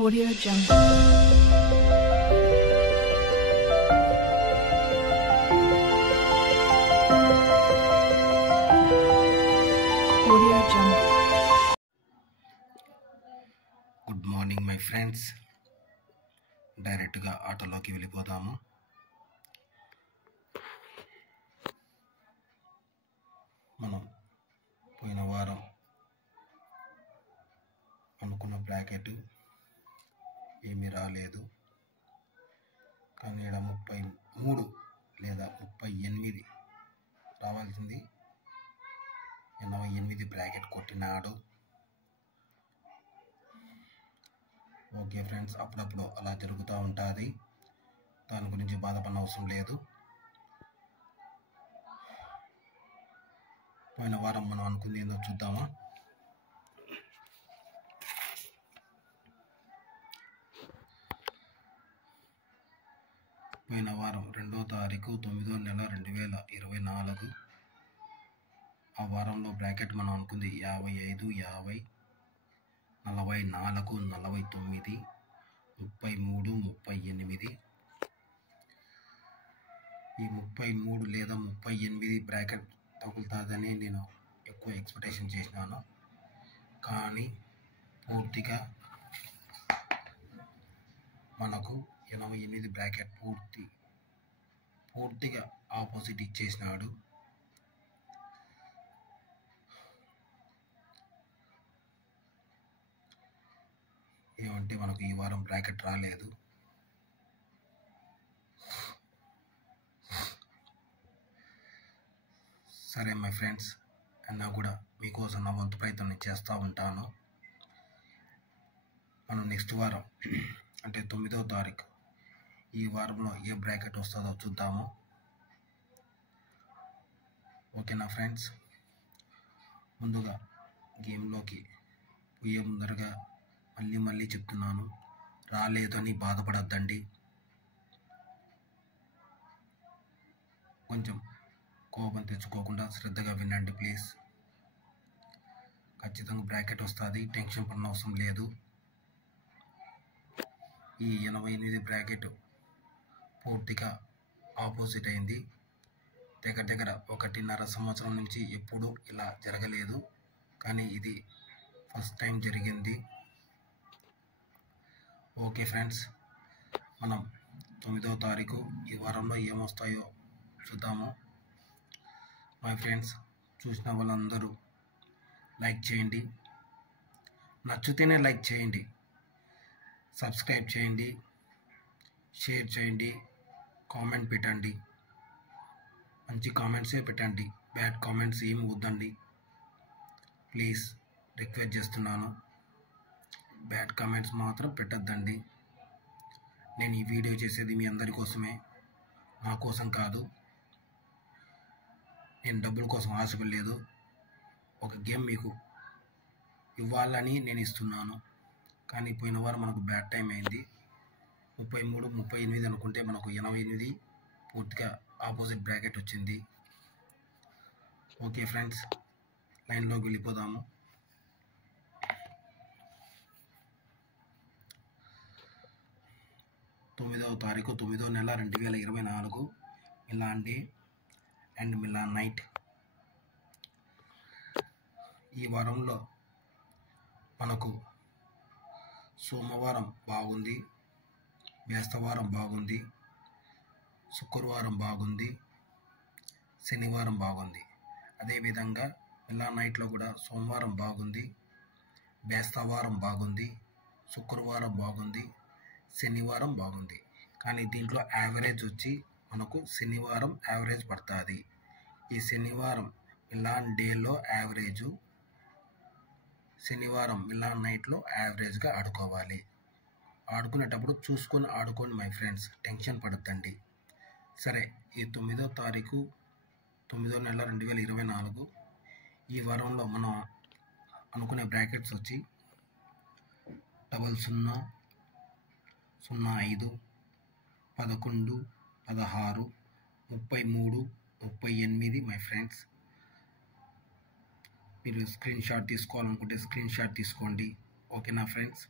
Audio Jungle. Audio Jungle. Good morning my friends. డైరెక్ట్గా ఆటోలోకి వెళ్ళిపోదాము. మనం పోయిన వారం అనుకున్న బ్రాకెట్ ఏమీ రాలేదు, కానీ ఇక్కడ 33 లేదా 38 రావాల్సింది 88 బ్రాకెట్ కొట్టినాడు. ఓకే ఫ్రెండ్స్, అప్పుడప్పుడు అలా జరుగుతూ ఉంటుంది, దాని గురించి బాధపడిన అవసరం లేదు. పోయిన వారం మనం అనుకుంది ఏందో చూద్దామా. పోయిన వారం 2వ తారీఖు 9వ నెల 2024. ఆ వారంలో బ్రాకెట్ మనం అనుకుంది 55, 50, 44, 49, 33, 38. ఈ 33 లేదా 38 బ్రాకెట్ తగులుతుందని నేను ఎక్కువ ఎక్స్పెక్టేషన్ చేసినాను, కానీ పూర్తిగా మనకు 88 బ్రాకెట్ పూర్తిగా ఆపోజిట్ ఇచ్చేసినాడు. ఏమంటే మనకు ఈ వారం బ్రాకెట్ రాలేదు. సరే మై ఫ్రెండ్స్, అన్నా కూడా మీకోసం నా వంతు ప్రయత్నం నేను చేస్తూ ఉంటాను. మనం నెక్స్ట్ వారం అంటే 9వ తారీఖు ఈ వారంలో ఏ బ్రాకెట్ వస్తుందో చూద్దాము. ఓకేనా ఫ్రెండ్స్, ముందుగా గేమ్లోకి పోయే ముందరగా మళ్ళీ చెప్తున్నాను, రాలేదని బాధపడద్దండి. కొంచెం కోపం తెచ్చుకోకుండా శ్రద్ధగా వినండి ప్లీజ్. ఖచ్చితంగా బ్రాకెట్ వస్తుంది, టెన్షన్ పడిన అవసరం లేదు. ఈ 88 బ్రాకెట్ పూర్తిగా ఆపోజిట్ అయింది. దగ్గర 1.5 సంవత్సరం నుంచి ఎప్పుడూ ఇలా జరగలేదు, కానీ ఇది ఫస్ట్ టైం జరిగింది. ఓకే ఫ్రెండ్స్, మనం 9వ తారీఖు ఈ వారంలో ఏమొస్తాయో చూద్దాము. మై ఫ్రెండ్స్, చూసిన వాళ్ళందరూ లైక్ చేయండి, నచ్చితేనే లైక్ చేయండి, సబ్స్క్రైబ్ చేయండి, షేర్ చేయండి, కామెంట్ పెట్టండి. మంచి కామెంట్సే పెట్టండి, బ్యాడ్ కామెంట్స్ ఏమి వద్దండి ప్లీజ్, రిక్వెస్ట్ చేస్తున్నాను. బ్యాడ్ కామెంట్స్ మాత్రం పెట్టద్దండి. నేను ఈ వీడియో చేసేది మీ అందరి కోసమే, నా కోసం కాదు. నేను డబ్బుల కోసం ఆశపడలేదు, ఒక గేమ్ మీకు ఇవ్వాలని నేను ఇస్తున్నాను. కానీ పోయిన వారం మనకు బ్యాడ్ టైం అయింది. 33, 38 అనుకుంటే మనకు 88 పూర్తిగా ఆపోజిట్ బ్రాకెట్ వచ్చింది. ఓకే ఫ్రెండ్స్, లైన్లోకి వెళ్ళిపోదాము. తొమ్మిదవ తారీఖు 9వ నెల 2024 Milan day and Milan night. ఈ వారంలో మనకు సోమవారం బాగుంది, బేస్తవారం బాగుంది, శుక్రవారం బాగుంది, శనివారం బాగుంది. అదేవిధంగా మిలాన్ నైట్లో కూడా సోమవారం బాగుంది, బేస్తవారం బాగుంది, శుక్రవారం బాగుంది, శనివారం బాగుంది. కానీ దీంట్లో యావరేజ్ వచ్చి మనకు శనివారం యావరేజ్ పడుతుంది. ఈ శనివారం మిలాన్ డేలో యావరేజు, శనివారం మిలాన్ నైట్లో యావరేజ్గా ఆడుకోవాలి. ఆడుకునేటప్పుడు చూసుకొని ఆడుకోండి మై ఫ్రెండ్స్, టెన్షన్ పడద్దండి. సరే, ఈ 9వ తారీఖు 9వ నెల 2024 ఈ వారంలో మనం అనుకునే బ్రాకెట్స్ వచ్చి 00, 05, 11, 16, 33, 38 మై ఫ్రెండ్స్. మీరు స్క్రీన్ షాట్ తీసుకోవాలనుకుంటే స్క్రీన్ షాట్ తీసుకోండి. ఓకేనా ఫ్రెండ్స్,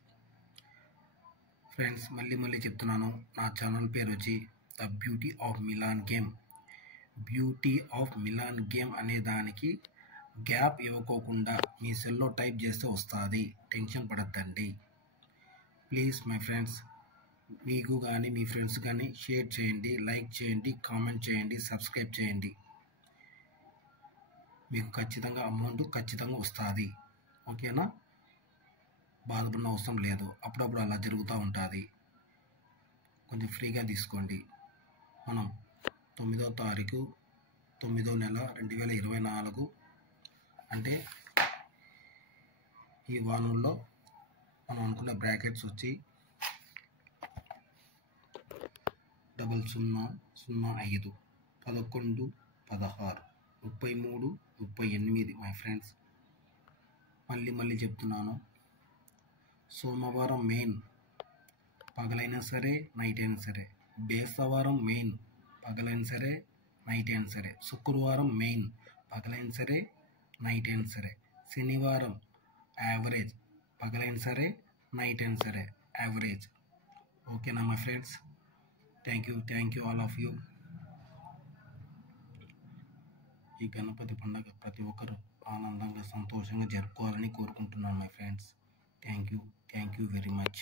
ఫ్రెండ్స్ మళ్ళీ చెప్తున్నాను, నా ఛానల్ పేరు వచ్చి the beauty of Milan game. Beauty of Milan game అనే దానికి గ్యాప్ ఇవ్వకోకుండా మీ సెల్లో టైప్ చేస్తే వస్తుంది, టెన్షన్ పడద్దండి. ప్లీజ్ మై ఫ్రెండ్స్, మీకు కానీ మీ ఫ్రెండ్స్ కానీ షేర్ చేయండి, లైక్ చేయండి, కామెంట్ చేయండి, సబ్స్క్రైబ్ చేయండి. మీకు ఖచ్చితంగా అమౌంట్ ఖచ్చితంగా వస్తుంది. ఓకేనా? బాధపడిన అవసరం లేదు. అప్పుడప్పుడు అలా జరుగుతూ ఉంటుంది. కొంచెం ఫ్రీగా తీసుకోండి. మనం 9వ తారీఖు 9వ నెల 2024 అంటే ఈ వారంలో మనం అనుకున్న బ్రాకెట్స్ వచ్చి 0005 11 16 33 38 మై ఫ్రెండ్స్. మళ్ళీ చెప్తున్నాను, సోమవారం మెయిన్ పగలైనా సరే నైట్ అయినా సరే, బేస్తవారం మెయిన్ పగలైనా సరే నైట్ అయినా సరే, శుక్రవారం మెయిన్ పగలైనా సరే నైట్ అయినా సరే, శనివారం యావరేజ్ పగలైనా సరే నైట్ అయినా సరే యావరేజ్. ఓకేనా my friends? Thank you all of you. ఈ గణపతి పండుగ ప్రతి ఒక్కరు ఆనందంగా సంతోషంగా జరుపుకోవాలని కోరుకుంటున్నాను my friends. Thank you very much.